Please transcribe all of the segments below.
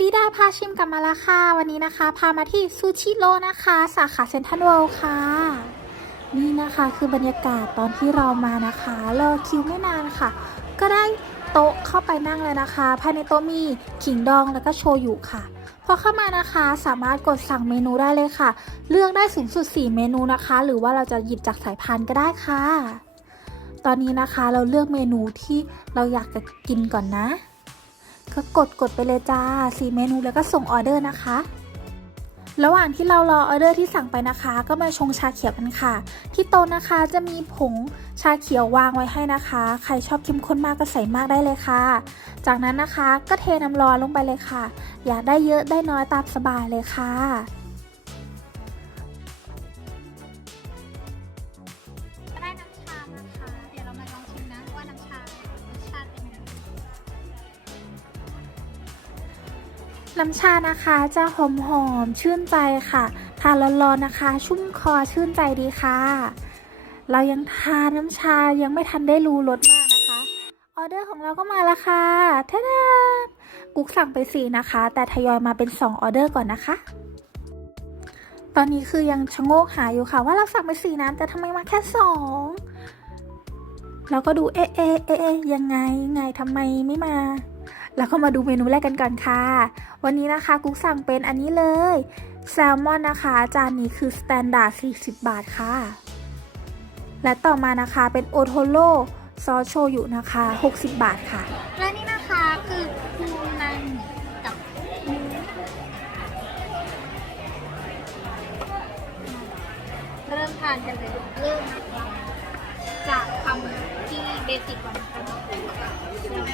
ลีดาพาชิมกลับมาแล้วค่ะ วันนี้นะคะ พามาที่ซูชิโรนะคะ สาขาเซ็นทรัลเวิลด์ค่ะ นี่นะคะคือบรรยากาศตอนที่เรามานะคะรอคิวไม่นานค่ะ ก็ได้โต๊ะเข้าไปนั่งเลยนะคะ ภายในโต๊ะมีขิงดองแล้วก็โชยุค่ะ พอเข้ามานะคะสามารถกดสั่งเมนูได้เลยค่ะ เลือกได้สูงสุด 4 เมนูนะคะ หรือว่าเราจะหยิบจากสายพานก็ได้ค่ะ ตอนนี้นะคะเราเลือกเมนูที่เราอยากจะกินก่อนนะ ก็กดกดไปเลยจ้าสีเมนูแล้วก็ส่งออเดอร์นะคะ ระหว่างที่เรารอออเดอร์ที่สั่งไปนะคะ ก็มาชงชาเขียวกันค่ะ ที่โต๊ะนะคะจะมีผงชาเขียววางไว้ให้นะคะ ใครชอบเข้มข้นมากก็ใส่มากได้เลยค่ะ จากนั้นนะคะก็เทน้ำร้อนลงไปเลยค่ะ อยากได้เยอะได้น้อยตามสบายเลยค่ะ น้ำชานะคะจะหอมหอมๆชื่นใจค่ะทานร้อนๆนะคะ ชุ่มคอชื่นใจดีค่ะ เรายังทานน้ำชายังไม่ทันได้รู้รสมากนะคะ ออเดอร์ของเราก็มาแล้วค่ะท่าดากุ๊กสั่งไปสี่นะคะ แต่ทยอยมาเป็น2ออเดอร์ก่อนนะคะ ตอนนี้คือยังชะโงกหาอยู่ค่ะ ว่าเราสั่งไปสี่นะแต่ทำไมมาแค่สองเราก็ดูเอ๊ะเอ๊ะเอ๊ะยังไงยังไงทำไมไม่มา แล้วก็มาดูเมนูแรกกันก่อนค่ะ วันนี้นะคะกุ๊กสั่งเป็นอันนี้เลย แซลมอนนะคะ จานนี้คือสแตนดาร์ด40 บาทค่ะ และต่อมานะคะเป็นโอโทโร่ซอสโชยุนะคะ 60 บาทค่ะ และนี่นะคะคือคูนันกับเริ่มทานกันเลยเริ่มจากคำที่เบสิกก่อนนะคะ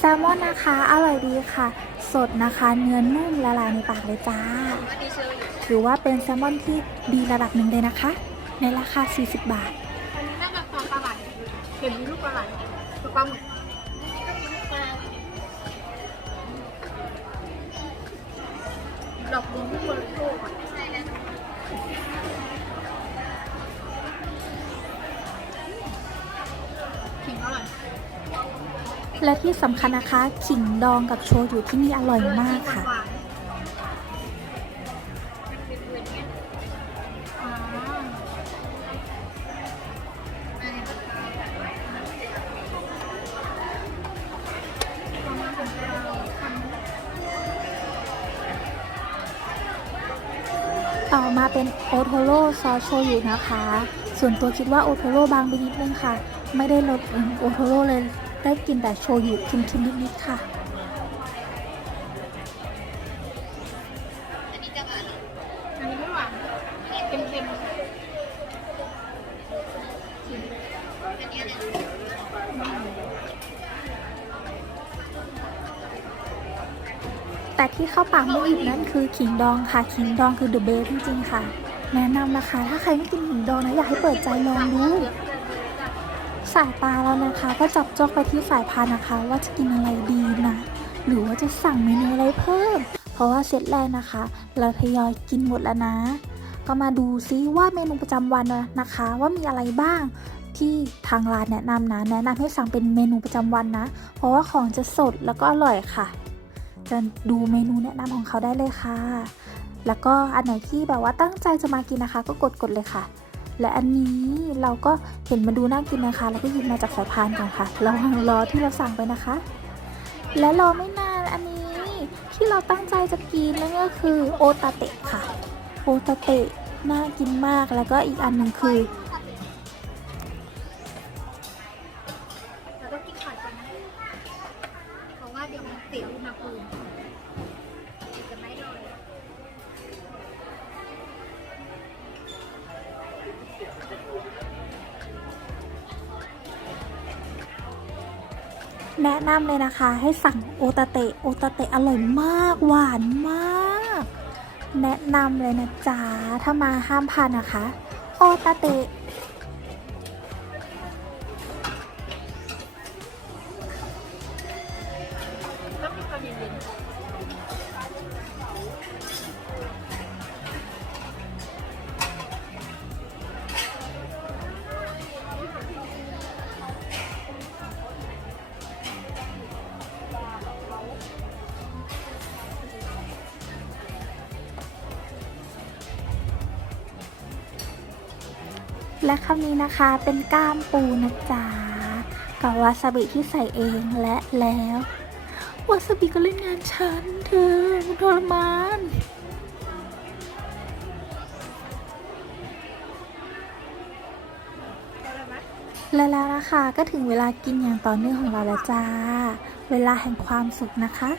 แซลมอนนะคะ อร่อยดีค่ะ สดนะคะ เนื้อนุ่มละลายในปากเลยจ้าว่าดีเชอร์อยู่ถือว่าเป็นแซลมอนที่ดีระดับหนึ่งเลยนะคะ ในราคา 40 บาทอันนี้น่าจะปลาปลาไหลเห็นลูกปลาไหลตัวปลาหมึกดอกบุญที่บริโภคอะใช่แล้วขิงอร่อย และที่สำคัญนะคะขิงดองกับโชยุที่นี่อร่อยมากค่ะ ต่อมาเป็นโอโทโร่ซอสโชยุนะคะ ส่วนตัวคิดว่าโอโทโร่บางไปนิดนึงค่ะ ไม่ได้รสโอโทโร่เลย ได้กินแต่โชยุเค็มๆนิดๆค่ะ อันนี้จะหวานอันนี้ไม่หวานเค็มๆอันนี้อะไรแต่ที่เข้าปากไม่อิ่มนั่นคือขิงดองค่ะ ขิงดองคือเดอะเบสจริงๆค่ะ แนะนำนะคะ ถ้าใครไม่กินขิงดองนะ อยากให้เปิดใจลองดู สายตาเรานะคะ ก็จับจ้องไปที่สายพานนะคะ ว่าจะกินอะไรดีนะ หรือว่าจะสั่งเมนูอะไรเพิ่ม เพราะว่าเซตแรกนะคะ เราทยอยกินหมดแล้วนะ ก็มาดูซิว่าเมนูประจำวันนะคะ ว่ามีอะไรบ้างที่ทางร้านแนะนำนะแนะนำให้สั่งเป็นเมนูประจำวันนะ เพราะว่าของจะสดแล้วก็อร่อยค่ะ จะดูเมนูแนะนำของเขาได้เลยค่ะ แล้วก็อันไหนที่แบบว่าตั้งใจจะมากินนะคะ ก็กดกดเลยค่ะ และอันนี้เราก็เห็นมาดูน่ากินนะคะ แล้วก็หยิบมาจากสายพานก่อนค่ะระว่างรอที่เราสั่งไปนะคะ และรอไม่นานอันนี้ที่เราตั้งใจจะกินนั่นก็คือโอตาเตะค่ะ โอตาเตะน่ากินมากแล้วก็อีกอันหนึ่งคือ แนะนำเลยนะคะให้สั่งโอตาเตะโอตาเตะอร่อยมากหวานมาก แนะนำเลยนะจ๊ะถ้ามาห้ามพลาดนะคะ โอตาเตะ และคำนี้นะคะเป็นก้ามปูนะจ๊ะกับวาซาบิที่ใส่เองและแล้ววาซาบิก็เล่นงานฉันเธอมันทรมานและแล้วนะคะก็ถึงเวลากินอย่างต่อเนื่องของเราแล้วจ้า เวลาแห่งความสุขนะคะ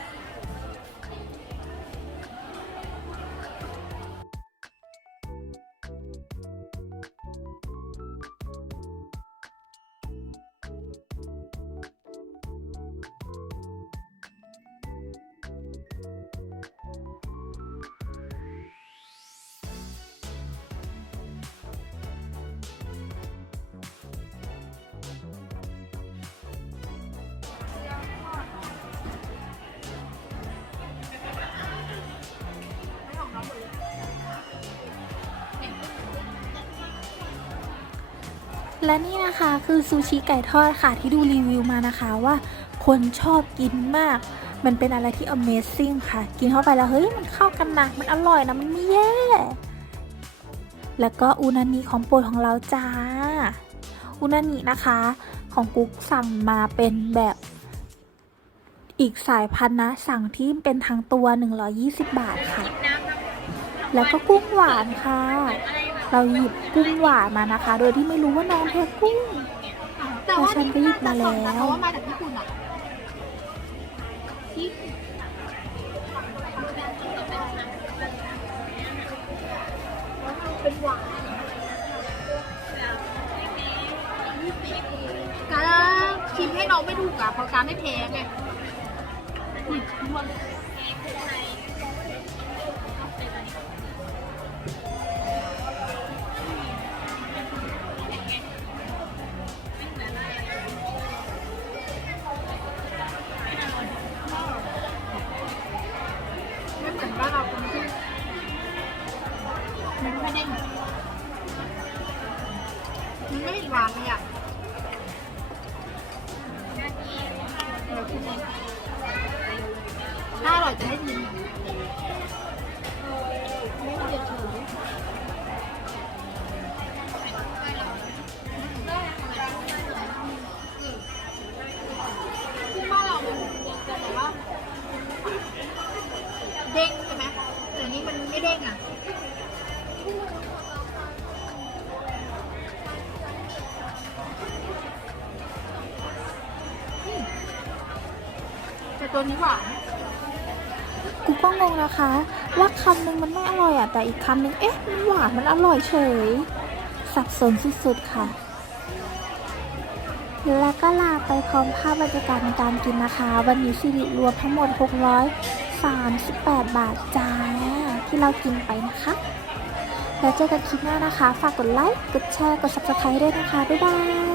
และนี่นะคะคือซูชิไก่ทอดค่ะที่ดูรีวิวมานะคะว่าคนชอบกินมาก มันเป็นอะไรที่ Amazing ค่ะ กินเข้าไปแล้ว เฮ้ย มันเข้ากันนะมันอร่อยนะ มันไม่แย่ แล้วก็อูนานิของโปรดของเราจ้า อูนานินะคะ ของกุ๊กสั่งมาเป็นแบบอีกสายพันธุ์นะ สั่งที่เป็นทั้งตัว 120 บาทค่ะ แล้วก็กุ้งหวานค่ะ เราหยิบกุ้งหวานมานะคะ โดยที่ไม่รู้ว่าน้องเทกุ้งๆแต่ว่าฉันก็หยิบมาแล้วเพราะว่ามาจากญี่ปุ่นอะที่เป็นหวานการชิมให้น้องไม่ถูกอะเพราะการไม่แพ้ไงอุ้ยรวน เด้งใช่ไหมแต่นี้มันไม่เด้งอะแต่ตัวนี้หวาน กูก็งงนะคะ ว่าคำหนึ่งมันไม่อร่อยอะ แต่อีกคำหนึ่งเอ๊ะ มันหวานมันอร่อยเฉย สับสนสุดๆค่ะ แล้วก็ลาไปพร้อมภาพบรรยากาศในการกินนะคะ วันนี้สิริรวมทั้งหมด 638 บาทจ้าที่เรากินไปนะคะ แล้วเจอกันคลิปหน้านะคะ ฝากกดไลค์ กดแชร์ กด subscribe ด้วยนะคะ บ๊ายบาย